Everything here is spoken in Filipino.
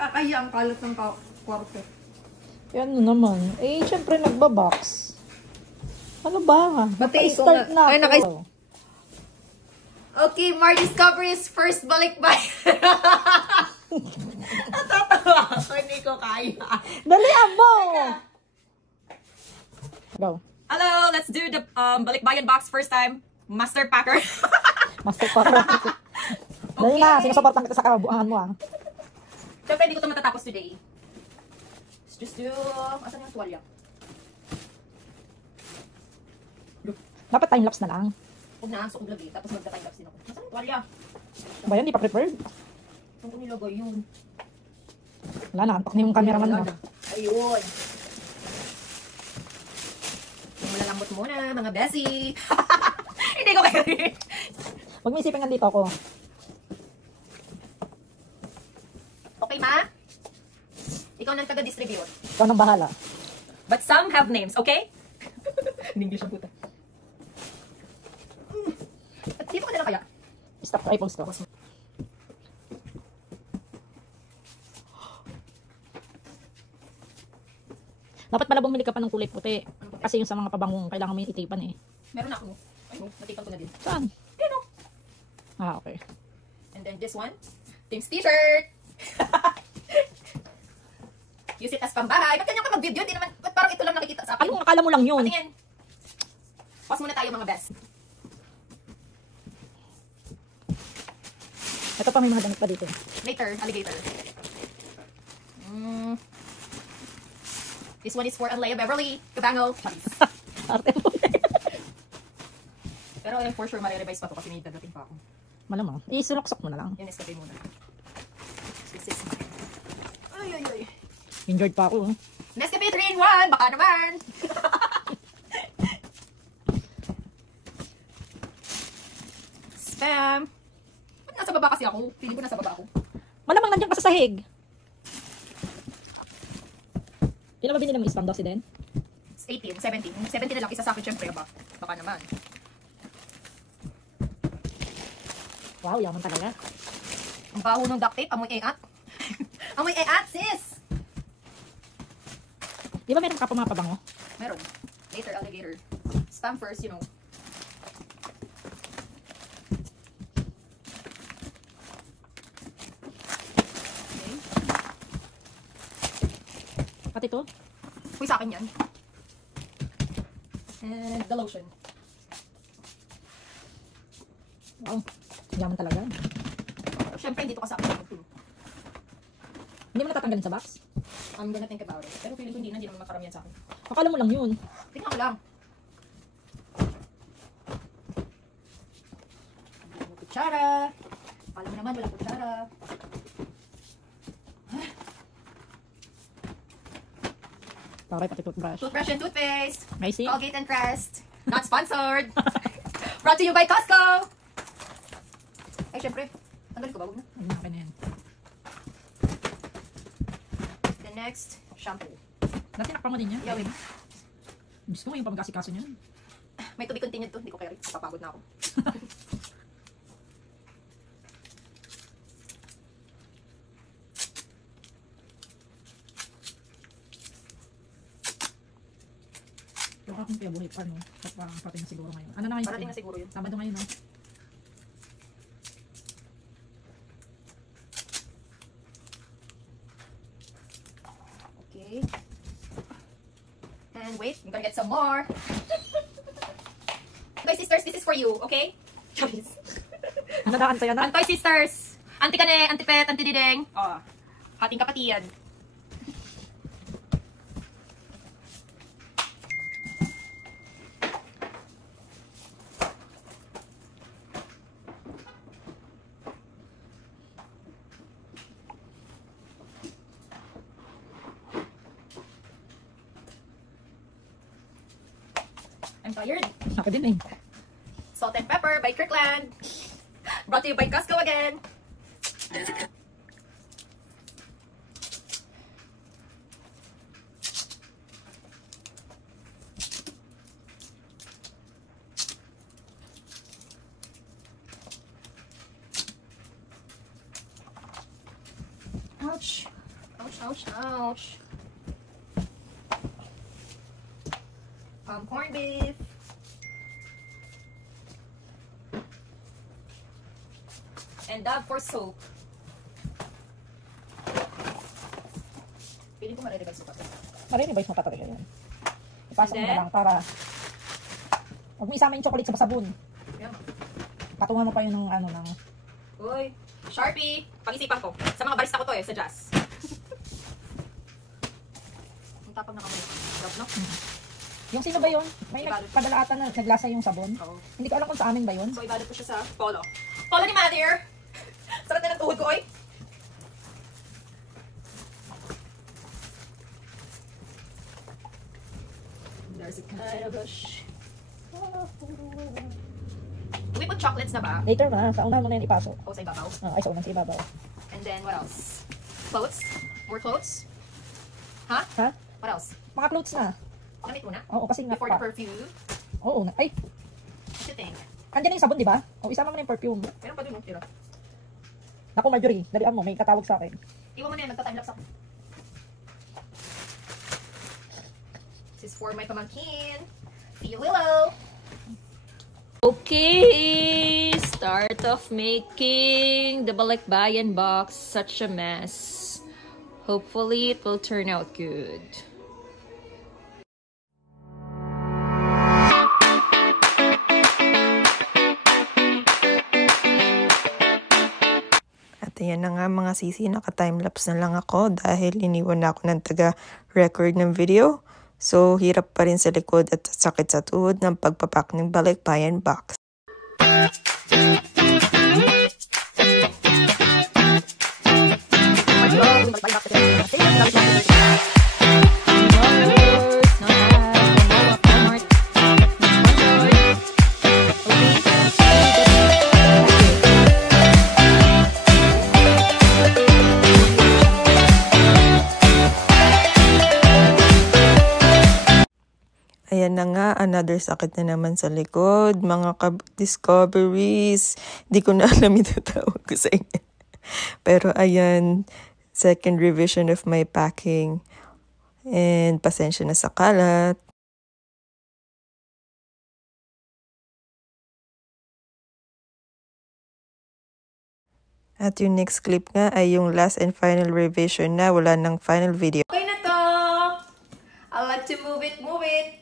Nakakahiya ang kalat ng kwarto. Yan naman. Eh, syempre nagbabox. Ano ba? Batay ko Start nga. na Ay, ako. Okay, Mar Discovery's first balikbayan. Natatawa ako, hindi ko kaya. Dalihan mo! Go. Hello, let's do the balikbayan box first time. Master Packer. Master pa ko. Dali na, sinusuportan kita sa kabuangan mo ah. Siyempre, hindi ko ito matatapos today. Let's just do... Asan yung tuwalya? Dapat time-lapse na lang. Huwag na, so kung lagi. Tapos magka-time-lapse din ako. Asan yung tuwalya? Ba yan, di pa prepared? Saan ko nilagay yun? Wala na, antok na yung cameraman mo. Ayun. Yung malalambot muna, mga besi. Hindi ko kayo rin. Huwag mo isipin nandito ako. Okay, ma? Ikaw nang taga-distribute. Ikaw nang bahala. But some have names, okay? In English ang puta. At di ko na lang kaya? Stop ko, iPost ko. Dapat pala bumili ka pa ng kulay puti. Kasi yung sa mga pabangong, kailangan mo yung itipan eh. Meron ako. Ay, natipan ko na din. Saan? Ayun o. Ah, okay. And then this one, Team's t-shirt. Use it as pambahay. Ba't ganyan ka mag-video? Di naman, ba't parang ito lang nakikita sa akin? Anong akala mo lang yun? Patingin. Pause muna tayo mga best. Ito pa may mga damit pa dito. Later, alligator. This one is for Anlea Beverly. Kabango. Arte mo. Pero for sure, marirevise pa to kasi may dadating pa ako. Malamang. Isulok-sok mo na lang. Yung Nescafe muna. This is... Ay, ay, ay. Enjoyed pa ako. Nescafe 3-in-1! Baka naman! Spam! Ba't nasa baba kasi ako? Feeling ko nasa baba ako. Malamang nandiyan ka sa sahig. Ilan ba binili mo spam dosi din? 18, 17. 17 na lang. Isa sa akin, syempre. Baka naman. Wow, yaman talaga. Ang baho ng duct tape. Amoy eat. Amoy eat, sis! Di ba meron ka pa mga pabango? Meron. Later, alligator. Spam first, you know. Okay. Pati to? Uy, sa akin yan. And the lotion. Wow, yaman talaga. Siyempre, hindi to kasama. Hindi mo natatanggalin sa box? I'm gonna think about it. Pero feeling ko hindi naman makaramihan sa akin. Akala mo lang yun. Tingnan ko lang. Walang kutsara. Akala mo naman, walang kutsara. Taray, pati toothbrush. Toothbrush and toothpaste. May see? Colgate and Crest. Not sponsored. Brought to you by Costco. Ay, syempre. Tanggalin ko ba? Huwag na. Ayun, akin na yan. The next, shampoo. Natinakpa mo din yan? Yawin. Gusto mo yung pamagkasikaso niyan. May to be continued to. Hindi ko kaya rin. Papagod na ako. Yung akong kaya buhay pa, no? Parating na siguro ngayon. Ano na ngayon? Parating na siguro yun. Sabado ngayon, no? Okay. And wait, I'm gonna get some more. Antoy sisters, this is for you, okay? Ano na, Antoy, ano? Antoy sisters! Auntie Kane, Auntie Pet, Auntie Dideng. Oh, ating kapatiyan. I'm tired. Ako din eh. Salt and Pepper by Kirkland. Brought to you by Costco again. Ouch. Ouch, ouch. Corned beef. And Dove for soap. Pili ko ma-revise ko pa. Ma-revise mo pa talaga yan. Ipasok mo And na lang para huwag mo isama yung chocolate sa sabon. Yeah. Patungan mo pa yun ng ano ng... Uy, Sharpie. Pag-isipan ko. Sa mga barista ko to sa Jazz. Ang tapang na kamay. Grab, no? Yung sino ba yun? May Ibalot. nagpadala ata na naglasa yung sabon. Oo. Hindi ko alam kung sa amin ba yun. So, ibalot ko siya sa polo. Polo ni Mother! Sarap na ng tuhod ko, oy! There's a kind of bush. Do we put chocolates na ba? Later na, sa unahan mo na yan ipasok. O sa ibabaw? Ay, sa unang sa ibabaw. And then, what else? Clothes? More clothes? Huh? Ha? What else? Mga clothes na. Namit muna? Oo, kasi nga Before the perfume? Oo, ay, What you think? andyan na yung sabon, di ba? O, isama mo na yung perfume. Meron pa dun, no? Tira. Naku, Marjorie, dalian mo, may katawag sa akin. Iwan mo na yan, magta-timelapse ako. This is for my pamangkin. See you, Willow! Okay, start of making the balikbayan box. Such a mess. Hopefully it will turn out good. At ayan na nga mga sisi, naka-timelapse na lang ako dahil iniwan na ako ng taga-record ng video. So, hirap pa rin sa likod at sakit sa tuhod ng pagpapak ng balikbayan box. Ayan na nga, another sakit na naman sa likod. Mga discoveries. Hindi ko na alam yung tatawag ko sa inyo. Pero ayan, second revision of my packing. And pasensya na sa kalat. At yung next clip nga ay yung last and final revision na. Wala ng final video. Okay na to! I like to move it, move it!